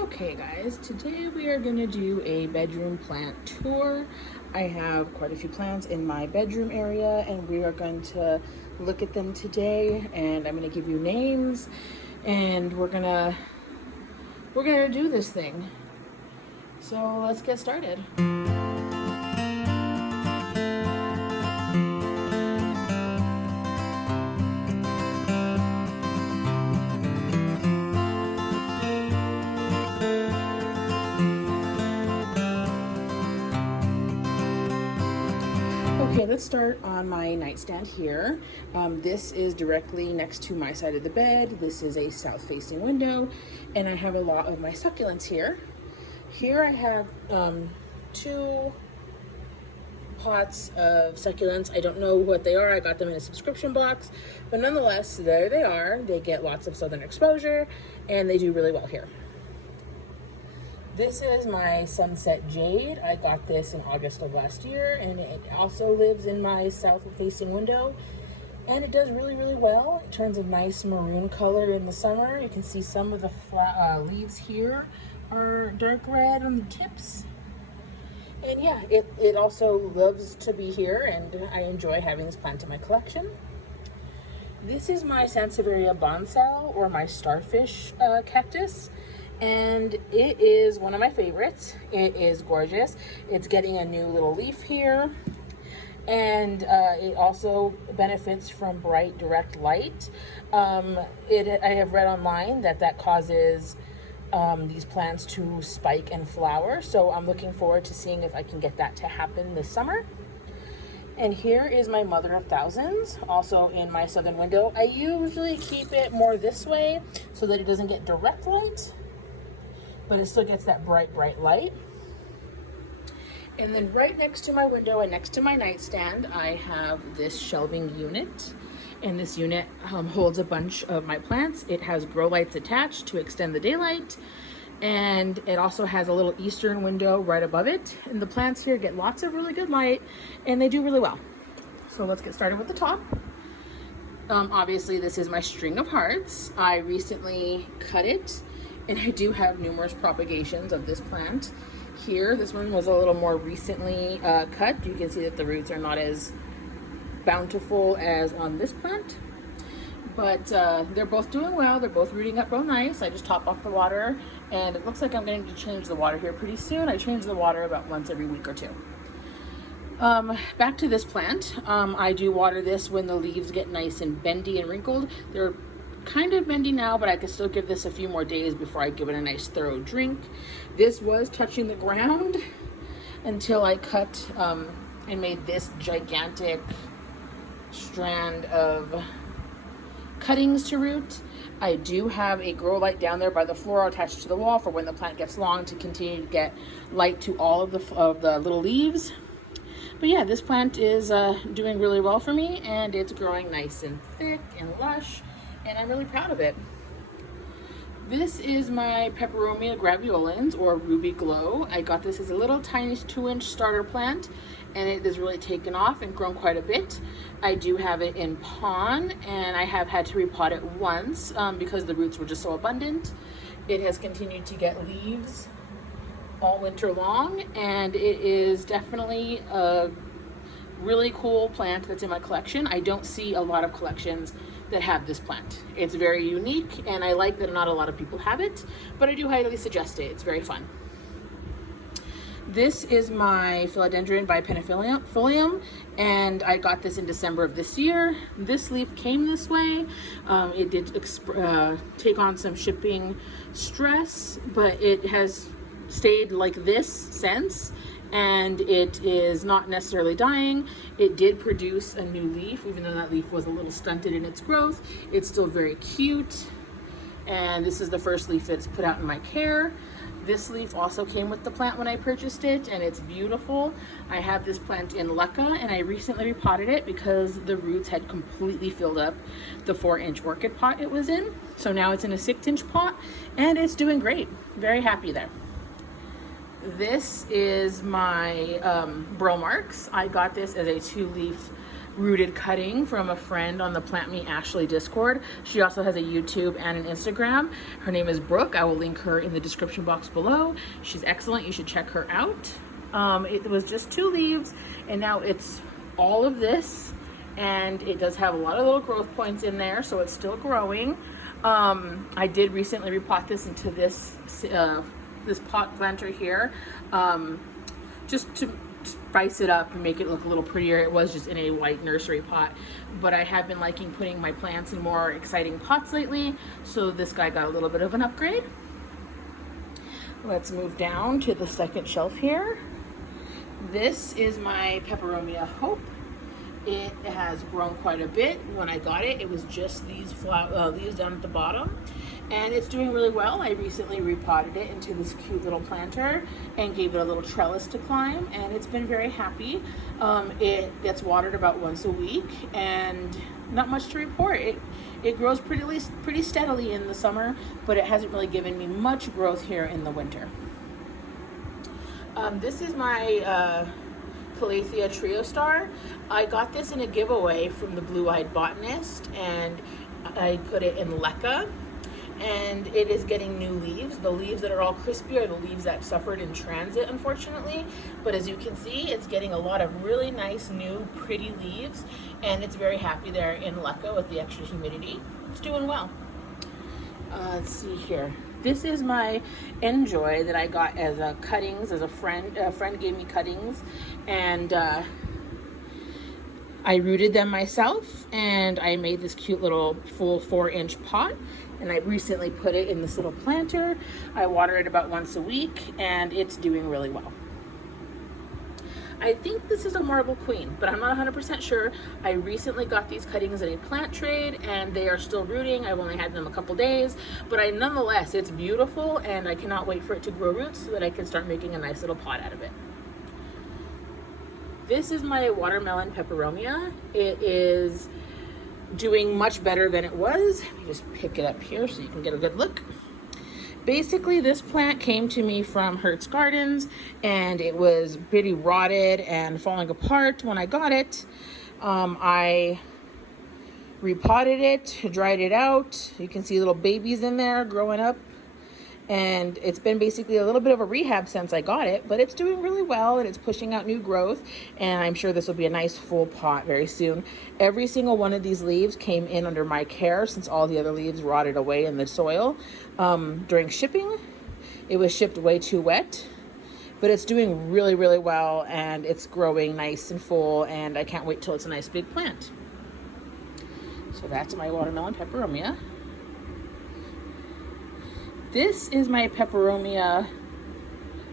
Okay guys, today we are going to do a bedroom plant tour. I have quite a few plants in my bedroom area and we are going to look at them today, and I'm going to give you names and we're going to do this thing. So let's get started. Okay, let's start on my nightstand here. This is directly next to my side of the bed. This is a south-facing window, and I have a lot of my succulents here. Here I have two pots of succulents. I don't know what they are. I got them in a subscription box, but nonetheless, there they are. They get lots of southern exposure, and they do really well here. This is my Sunset Jade. I got this in August of last year, and it also lives in my south-facing window, and it does really well. It turns a nice maroon color in the summer. You can see some of the leaves here are dark red on the tips. And yeah, it also loves to be here, and I enjoy having this plant in my collection. This is my Sansevieria bonsal, or my starfish cactus. And it is one of my favorites. It is gorgeous. It's getting a new little leaf here, and it also benefits from bright direct light. I have read online that causes these plants to spike and flower, so I'm looking forward to seeing if I can get that to happen this summer. And here is my Mother of Thousands, also in my southern window. I usually keep it more this way so that it doesn't get direct light, but it still gets that bright light. And then right next to my window and next to my nightstand, I have this shelving unit. And this unit holds a bunch of my plants. It has grow lights attached to extend the daylight. And it also has a little eastern window right above it. And the plants here get lots of really good light, and they do really well. So let's get started with the top. Obviously, this is my string of hearts. I recently cut it, and I do have numerous propagations of this plant here. This one was a little more recently cut. You can see that the roots are not as bountiful as on this plant, but they're both doing well. They're both rooting up real nice. I just top off the water, and it looks like I'm going to change the water here pretty soon. I change the water about once every week or two. Back to this plant. I do water this when the leaves get nice and bendy and wrinkled. They're kind of bendy now, but I can still give this a few more days before I give it a nice thorough drink. This was touching the ground until I cut and made this gigantic strand of cuttings to root. I do have a grow light down there by the floor attached to the wall for when the plant gets long to continue to get light to all of the little leaves. But yeah, this plant is doing really well for me, and it's growing nice and thick and lush, and I'm really proud of it. This is my Peperomia Graveolens, or Ruby Glow. I got this as a little tiny 2-inch starter plant, and it has really taken off and grown quite a bit. I do have it in pon, and I have had to repot it once because the roots were just so abundant. It has continued to get leaves all winter long, and it is definitely a really cool plant that's in my collection. I don't see a lot of collections that have this plant. It's very unique, and I like that not a lot of people have it, but I do highly suggest it. It's very fun. This is my Philodendron Banana, and I got this in December of this year. This leaf came this way. It did take on some shipping stress, but it has stayed like this since, and it is not necessarily dying. It did produce a new leaf, even though that leaf was a little stunted in its growth. It's still very cute, and this is the first leaf that's put out in my care. This leaf also came with the plant when I purchased it, and it's beautiful. I have this plant in Leca, and I recently repotted it because the roots had completely filled up the 4-inch orchid pot it was in. So now it's in a 6-inch pot, and it's doing great. Very happy there. This is my Bromarks. I got this as a 2-leaf rooted cutting from a friend on the Plant Me Ashley Discord. She also has a YouTube and an Instagram. Her name is Brooke. I will link her in the description box below. She's excellent. You should check her out. It was just 2 leaves, and now it's all of this, and it does have a lot of little growth points in there, so it's still growing. I did recently repot this into this pot planter here, just to spice it up and make it look a little prettier. It was just in a white nursery pot, but I have been liking putting my plants in more exciting pots lately, so this guy got a little bit of an upgrade. Let's move down to the second shelf here. This is my Peperomia Hope. It has grown quite a bit. When I got it, it was just these leaves down at the bottom, and it's doing really well. I recently repotted it into this cute little planter and gave it a little trellis to climb, and it's been very happy. It gets watered about once a week, and not much to report. It grows pretty steadily in the summer, but it hasn't really given me much growth here in the winter. This is my Calathea Trio Star. I got this in a giveaway from the Blue-Eyed Botanist, and I put it in leca, and it is getting new leaves. The leaves that are all crispy are the leaves that suffered in transit, unfortunately, but as you can see, it's getting a lot of really nice, new, pretty leaves, and it's very happy there in leca with the extra humidity. It's doing well. Let's see here. This is my Enjoy that I got as a cuttings, as a friend gave me cuttings, and I rooted them myself, and I made this cute little full 4-inch pot, and I recently put it in this little planter. I water it about once a week, and it's doing really well. I think this is a Marble Queen, but I'm not 100% sure. I recently got these cuttings in a plant trade, and they are still rooting. I've only had them a couple days, but nonetheless, it's beautiful, and I cannot wait for it to grow roots so that I can start making a nice little pot out of it. This is my Watermelon Peperomia. It is doing much better than it was. Let me just pick it up here so you can get a good look. Basically, this plant came to me from Hertz Gardens, and it was pretty rotted and falling apart when I got it. I repotted it, dried it out. You can see little babies in there growing up, and it's been basically a little bit of a rehab since I got it, but it's doing really well, and it's pushing out new growth, and I'm sure this will be a nice full pot very soon. Every single one of these leaves came in under my care since all the other leaves rotted away in the soil. During shipping, it was shipped way too wet, but it's doing really, really well, and it's growing nice and full, and I can't wait till it's a nice big plant. So that's my Watermelon Peperomia. This is my Peperomia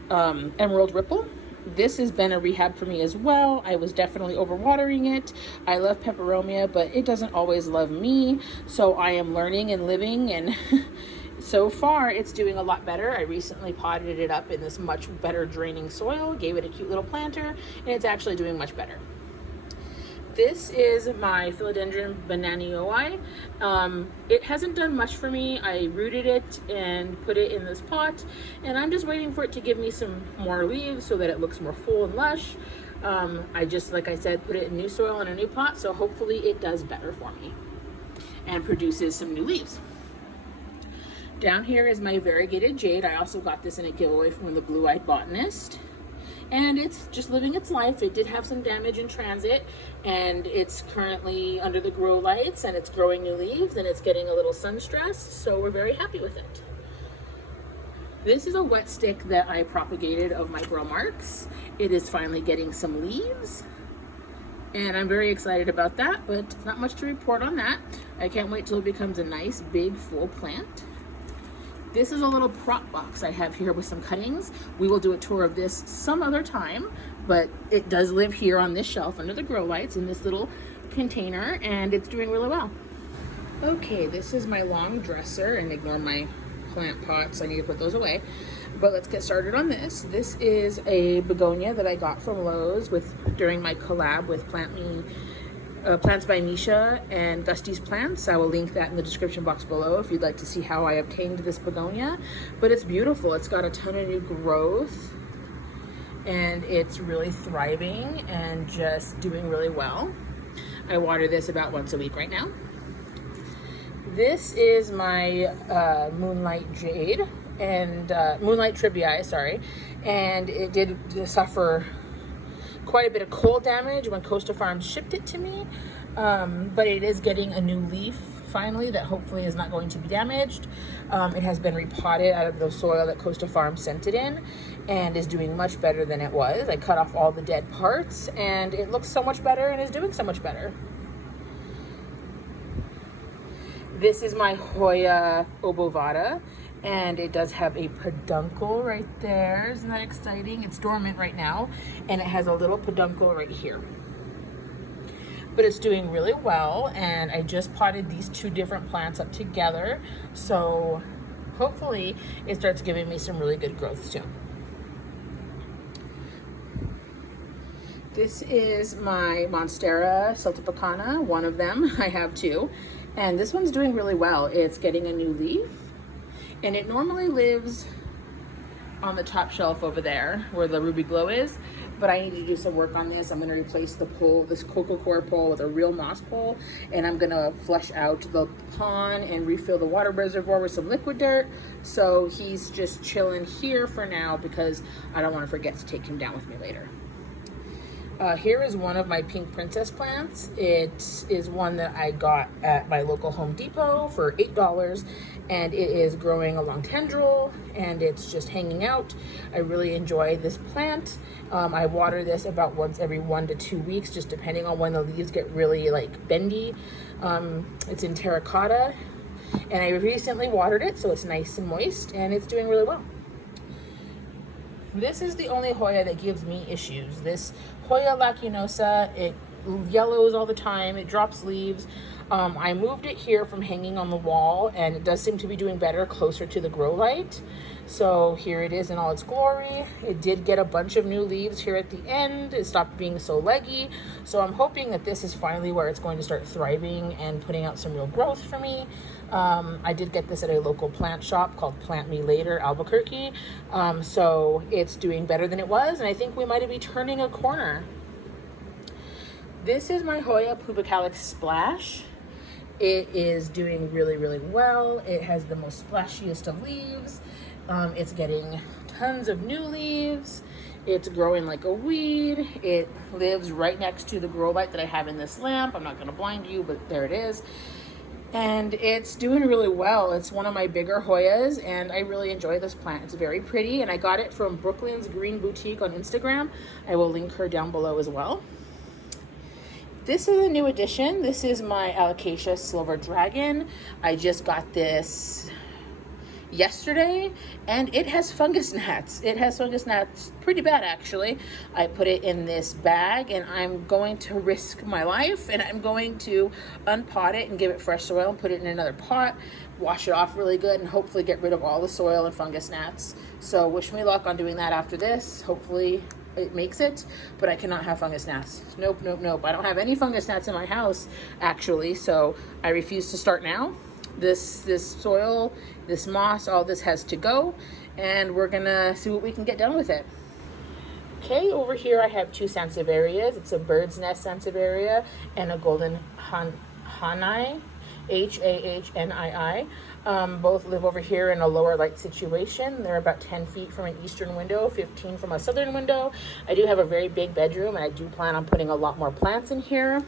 Emerald Ripple. This has been a rehab for me as well. I was definitely overwatering it. I love Peperomia, but it doesn't always love me. So I am learning and living, and so far it's doing a lot better. I recently potted it up in this much better draining soil, gave it a cute little planter, and it's actually doing much better. This is my Philodendron Banana. It hasn't done much for me. I rooted it and put it in this pot, and I'm just waiting for it to give me some more leaves so that it looks more full and lush. I just, like I said, put it in new soil in a new pot, so hopefully it does better for me and produces some new leaves. Down here is my Variegated Jade. I also got this in a giveaway from the Blue-Eyed Botanist, and it's just living its life. It did have some damage in transit, and it's currently under the grow lights, and it's growing new leaves, and it's getting a little sun stress, so we're very happy with it. This is a wet stick that I propagated of my grow marks. It is finally getting some leaves, and I'm very excited about that, but not much to report on that. I can't wait till it becomes a nice big full plant. This is a little prop box I have here with some cuttings. We will do a tour of this some other time, but it does live here on this shelf under the grow lights in this little container, and it's doing really well. Okay, this is my long dresser, and ignore my plant pots, I need to put those away. But let's get started on this. This is a begonia that I got from Lowe's during my collab with Plants by Misha and Gusty's Plants. I will link that in the description box below if you'd like to see how I obtained this begonia. But it's beautiful. It's got a ton of new growth, and it's really thriving and just doing really well. I water this about once a week right now. This is my Moonlight Jade and Moonlight Tribbii, sorry. And it did suffer quite a bit of cold damage when Costa Farms shipped it to me. But it is getting a new leaf finally that hopefully is not going to be damaged. It has been repotted out of the soil that Costa Farms sent it in and is doing much better than it was. I cut off all the dead parts and it looks so much better and is doing so much better. This is my Hoya Obovata, and it does have a peduncle right there. Isn't that exciting? It's dormant right now, and it has a little peduncle right here. But it's doing really well, and I just potted these two different plants up together, so hopefully it starts giving me some really good growth soon. This is my Monstera, Celta Pecana, one of them. I have two. And this one's doing really well. It's getting a new leaf. And it normally lives on the top shelf over there where the ruby glow is. But I need to do some work on this. I'm going to replace the pole, this coco coir pole, with a real moss pole. And I'm going to flush out the pond and refill the water reservoir with some liquid dirt. So he's just chilling here for now because I don't want to forget to take him down with me later. Here is one of my pink princess plants. It is one that I got at my local Home Depot for $8, and it is growing along tendril and it's just hanging out. I really enjoy this plant. I water this about once every 1 to 2 weeks, just depending on when the leaves get really like bendy. It's in terracotta, and I recently watered it, so it's nice and moist and it's doing really well. This is the only Hoya that gives me issues. This Hoya Lakinosa, it yellows all the time, it drops leaves. I moved it here from hanging on the wall, and it does seem to be doing better closer to the grow light. So here it is in all its glory. It did get a bunch of new leaves here at the end. It stopped being so leggy. So I'm hoping that this is finally where it's going to start thriving and putting out some real growth for me. I did get this at a local plant shop called Plant Me Later, Albuquerque. So it's doing better than it was, and I think we might be turning a corner. This is my Hoya Pupa Calix Splash. It is doing really, really well. It has the most splashiest of leaves. It's getting tons of new leaves. It's growing like a weed. It lives right next to the grow light that I have in this lamp. I'm not going to blind you, but there it is. And it's doing really well. It's one of my bigger Hoyas, and I really enjoy this plant. It's very pretty, and I got it from Brooklyn's Green Boutique on Instagram. I will link her down below as well. This is a new addition. This is my Alocasia Silver Dragon. I just got this yesterday, and it has fungus gnats. It has fungus gnats pretty bad, actually. I put it in this bag, and I'm going to risk my life, and I'm going to unpot it and give it fresh soil and put it in another pot, wash it off really good, and hopefully get rid of all the soil and fungus gnats. So wish me luck on doing that after this. Hopefully it makes it, but I cannot have fungus gnats. Nope, nope, nope. I don't have any fungus gnats in my house, actually, so I refuse to start now. This soil, this moss, all this has to go, and we're gonna see what we can get done with it. Okay, over here I have two Sansevierias. It's a bird's nest Sansevieria and a golden Hanai, H-A-H-N-I-I. Both live over here in a lower light situation. They're about 10 feet from an eastern window, 15 from a southern window. I do have a very big bedroom, and I do plan on putting a lot more plants in here.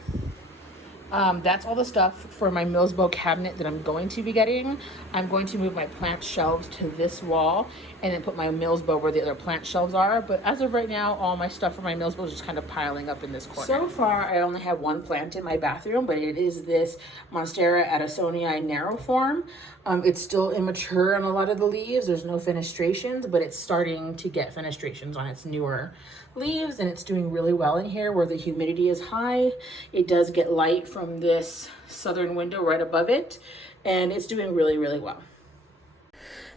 That's all the stuff for my Millsbow cabinet that I'm going to be getting. I'm going to move my plant shelves to this wall and then put my Millsbow where the other plant shelves are. But as of right now, all my stuff for my Millsbow is just kind of piling up in this corner. So far, I only have one plant in my bathroom, but it is this Monstera Addisonii narrow form. It's still immature on a lot of the leaves. There's no fenestrations, but it's starting to get fenestrations on its newer leaves, and it's doing really well in here where the humidity is high. It does get light from this southern window right above it, and it's doing really, really well.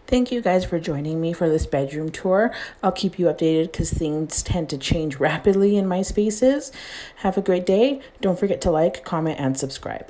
Thank you guys for joining me for this bedroom tour. I'll keep you updated because things tend to change rapidly in my spaces. Have a great day. Don't forget to like, comment, and subscribe.